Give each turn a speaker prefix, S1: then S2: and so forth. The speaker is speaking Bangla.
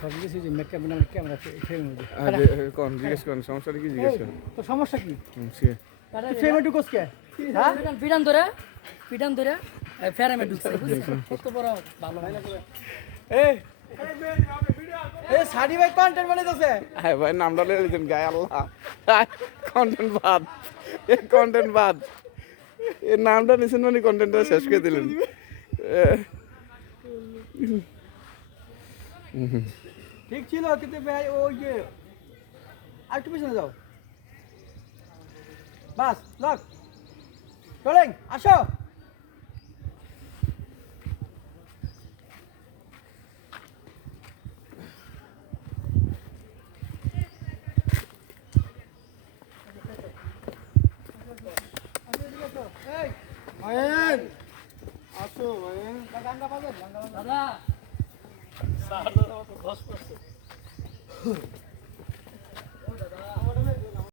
S1: সব কিছু যে ক্যামেরা ফ্রেম
S2: কোন জিজ্ঞেস করেন সমস্যাটা কি জিজ্ঞেস করেন?
S1: তো সমস্যা কি?
S2: হুম, সে-
S1: ফ্রেমে ঢুকোস কে? হ্যাঁ?
S3: পিটান পিটান ধরে পিটান ধরে ফেরামে ঢুকছে বুঝছেন কত বড় ভালো
S1: এই এই সাডি ভাই কন্টেন্ট বানাইতেছে।
S2: হ্যাঁ ভাই নামটা লেগে দিয়েছেন গায়ে আল্লাহ। কন্টেন্ট বাদ এই কন্টেন্ট বাদ। এই নামটা নিছেন মানে কন্টেন্টটা শেষ করে দিলেন। এ,
S1: ঠিক ছিল কিন্তু ভাই ওই যে আরেকটু পিছনে যাও বাস লক রোলিং আসো পাবেন গাঙ্গা
S3: দাদা